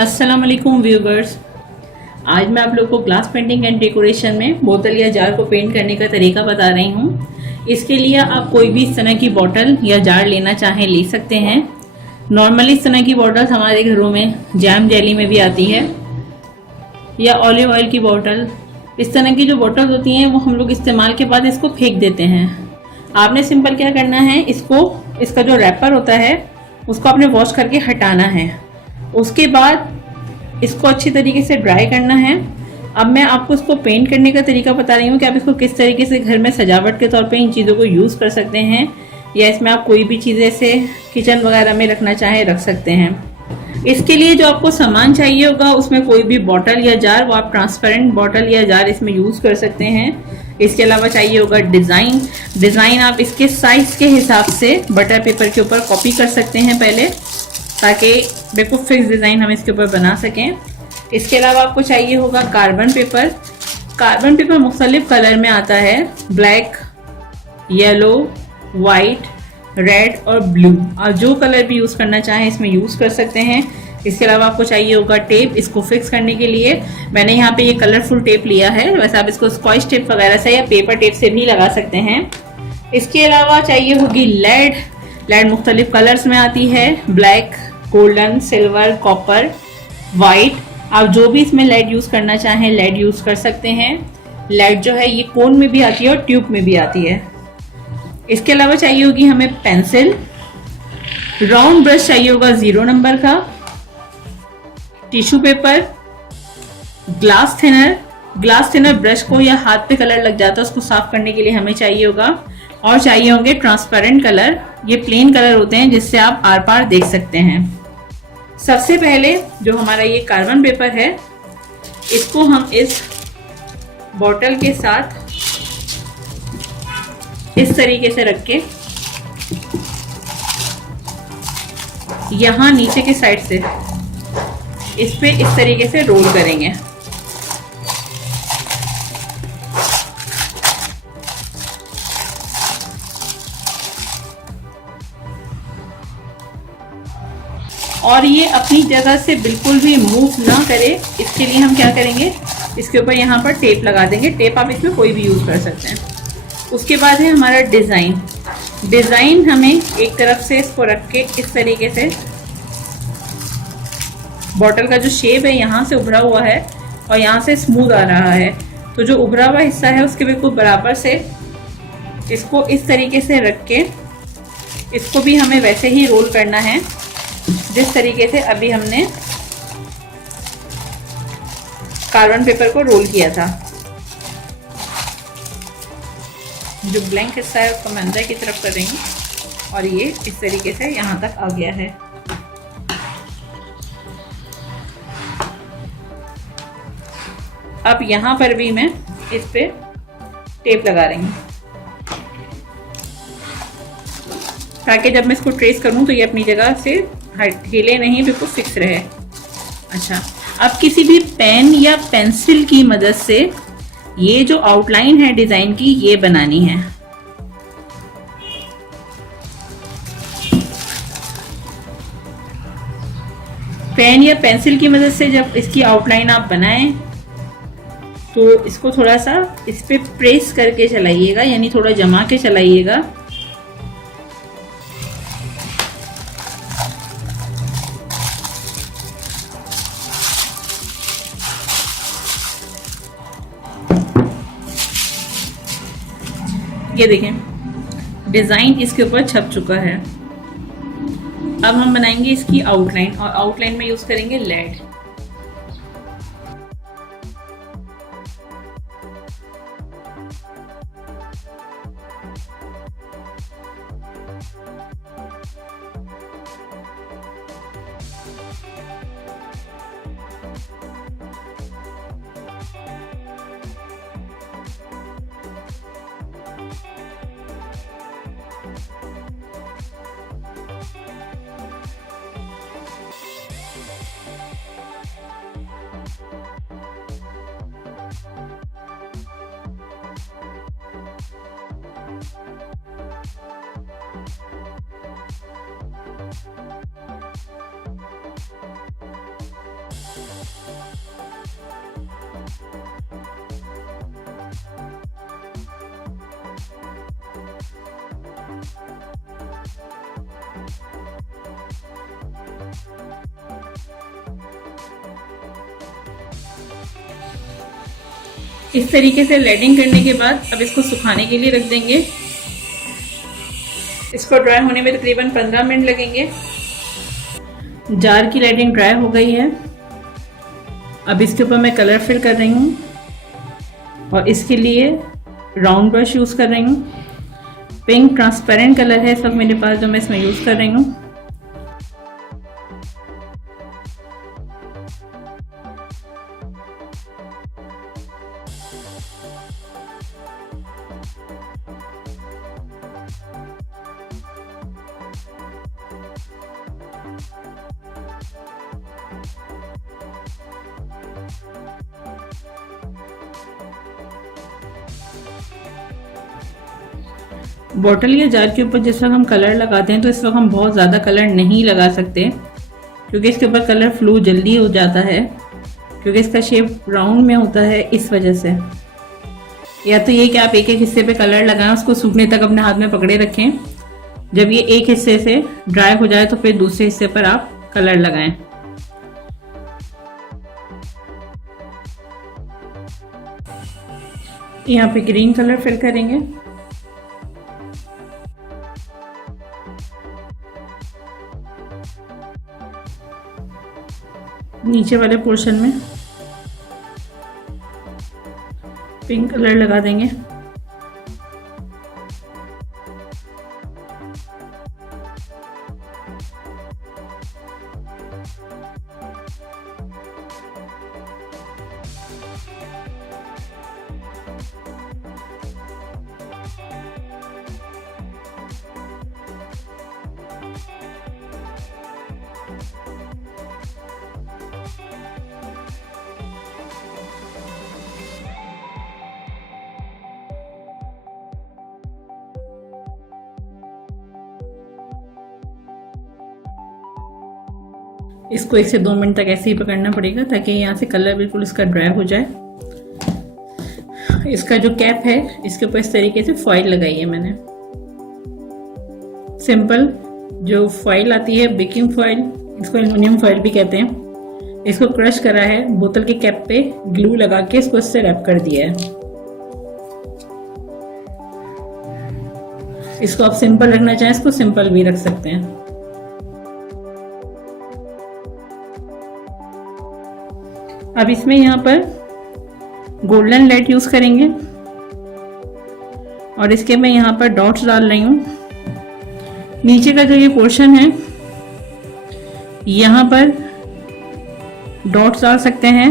अस्सलाम वालेकुम व्यूवर्स। आज मैं आप लोग को ग्लास पेंटिंग एंड डेकोरेशन में बोतल या जार को पेंट करने का तरीका बता रही हूँ। इसके लिए आप कोई भी इस तरह की बोतल या जार लेना चाहें ले सकते हैं। नॉर्मली इस तरह की बोतल हमारे घरों में जैम जेली में भी आती है, या ऑलिव ऑयल की बोतल। इस तरह की जो बोतल होती हैं वो हम लोग इस्तेमाल के बाद इसको फेंक देते हैं। आपने सिंपल क्या करना है, इसका जो रैपर होता है उसको आपने वॉश करके हटाना है। उसके बाद इसको अच्छी तरीके से ड्राई करना है। अब मैं आपको इसको पेंट करने का तरीका बता रही हूँ कि आप इसको किस तरीके से घर में सजावट के तौर पे इन चीज़ों को यूज़ कर सकते हैं, या इसमें आप कोई भी चीज़ें से किचन वगैरह में रखना चाहें रख सकते हैं। इसके लिए जो आपको सामान चाहिए होगा उसमें कोई भी बॉटल या जार, वो आप ट्रांसपेरेंट बॉटल या जार इसमें यूज़ कर सकते हैं। इसके अलावा चाहिए होगा डिज़ाइन आप इसके साइज़ के हिसाब से बटर पेपर के ऊपर कॉपी कर सकते हैं पहले, ताकि बिल्कुल फिक्स डिज़ाइन हम इसके ऊपर बना सकें। इसके अलावा आपको चाहिए होगा कार्बन पेपर मुख्तलिफ कलर में आता है, ब्लैक, येलो, वाइट, रेड और ब्लू। और जो कलर भी यूज़ करना चाहें इसमें यूज़ कर सकते हैं। इसके अलावा आपको चाहिए होगा टेप, इसको फिक्स करने के लिए मैंने यहाँ पे ये कलरफुल टेप लिया है। वैसे आप इसको स्कॉच टेप वगैरह से या पेपर टेप से भी लगा सकते हैं। इसके अलावा चाहिए होगी लेड मुख्तलिफ कलर्स में आती है, black, golden, silver, copper, white. आप जो भी इसमें लेड यूज़ करना चाहें लेड यूज़ कर सकते हैं। लेड जो है ये कोन में भी आती है और ट्यूब में भी आती है। इसके अलावा चाहिए होगी हमें पेंसिल, राउंड ब्रश चाहिए होगा 0 नंबर का, tissue paper, glass thinner brush को या हाथ पे कलर लग जाता है उसको साफ करने के लिए हमें चाहिए होगा, और चाहिए होंगे ट्रांसपेरेंट कलर। ये प्लेन कलर होते हैं जिससे आप आर पार देख सकते हैं। सबसे पहले जो हमारा ये कार्बन पेपर है इसको हम इस बॉटल के साथ इस तरीके से रख के यहाँ नीचे के साइड से इस पे इस तरीके से रोल करेंगे। और ये अपनी जगह से बिल्कुल भी मूव ना करे, इसके लिए हम क्या करेंगे, इसके ऊपर यहाँ पर टेप लगा देंगे। टेप आप इसमें कोई भी यूज़ कर सकते हैं। उसके बाद है हमारा डिज़ाइन हमें एक तरफ से इसको रख के इस तरीके से बॉटल का जो शेप है यहाँ से उभरा हुआ है और यहाँ से स्मूथ आ रहा है, तो जो उभरा हुआ हिस्सा है उसके बिल्कुल बराबर से इसको इस तरीके से रख के इसको भी हमें वैसे ही रोल करना है जिस तरीके से अभी हमने कार्बन पेपर को रोल किया था। जो ब्लैंक हिस्सा है उसको मैं अंदर की तरफ कर रही हूँ और ये इस तरीके से यहाँ तक आ गया है। अब यहाँ पर भी मैं इस पे टेप लगा रही हूँ ताकि जब मैं इसको ट्रेस करूँ तो ये अपनी जगह से हिले नहीं, बिल्कुल फिक्स रहे। अच्छा, अब किसी भी पेन या पेंसिल की मदद से ये जो आउटलाइन है डिजाइन की ये बनानी है। पेन या पेंसिल की मदद से जब इसकी आउटलाइन आप बनाएं तो इसको थोड़ा सा इस पे प्रेस करके चलाइएगा, यानी थोड़ा जमा के चलाइएगा। ये देखें डिज़ाइन इसके ऊपर छप चुका है। अब हम बनाएंगे इसकी आउटलाइन, और आउटलाइन में यूज़ करेंगे लेड। इस तरीके से लेडिंग करने के बाद अब इसको सुखाने के लिए रख देंगे। इसको ड्राई होने में तकरीबन 15 मिनट लगेंगे। जार की लेडिंग ड्राई हो गई है। अब इसके ऊपर मैं कलर फिल कर रही हूँ और इसके लिए राउंड ब्रश यूज़ कर रही हूँ। पिंक ट्रांसपेरेंट कलर है इस वक्त मेरे पास, जो मैं इसमें यूज़ कर रही हूँ। बॉटल या जार के ऊपर जिस वक्त हम कलर लगाते हैं तो इस वक्त हम बहुत ज़्यादा कलर नहीं लगा सकते, क्योंकि इसके ऊपर कलर फ्लो जल्दी हो जाता है, क्योंकि इसका शेप राउंड में होता है इस वजह से। या तो ये कि आप एक एक हिस्से पे कलर लगाएं, उसको सूखने तक अपने हाथ में पकड़े रखें। जब ये एक हिस्से से ड्राई हो जाए तो फिर दूसरे हिस्से पर आप कलर लगाएं। यहाँ पे ग्रीन कलर फिल करेंगे। नीचे वाले पोर्शन में पिंक कलर लगा देंगे। इसको 1 से 2 मिनट तक ऐसे ही पकड़ना पड़ेगा ताकि यहाँ से कलर बिल्कुल इसका ड्राई हो जाए। इसका जो कैप है इसके ऊपर इस तरीके से फॉइल लगाई है मैंने। सिंपल जो फॉइल आती है, बेकिंग फॉइल, इसको एल्युमिनियम फॉइल भी कहते हैं, इसको क्रश करा है, बोतल के कैप पे ग्लू लगा के इसको इससे रैप कर दिया है। इसको आप सिंपल रखना चाहें, इसको सिंपल भी रख सकते हैं। अब इसमें यहाँ पर गोल्डन लेड यूज करेंगे और इसके मैं यहाँ पर डॉट्स डाल रही हूँ। नीचे का जो ये पोर्शन है यहाँ पर डॉट्स डाल सकते हैं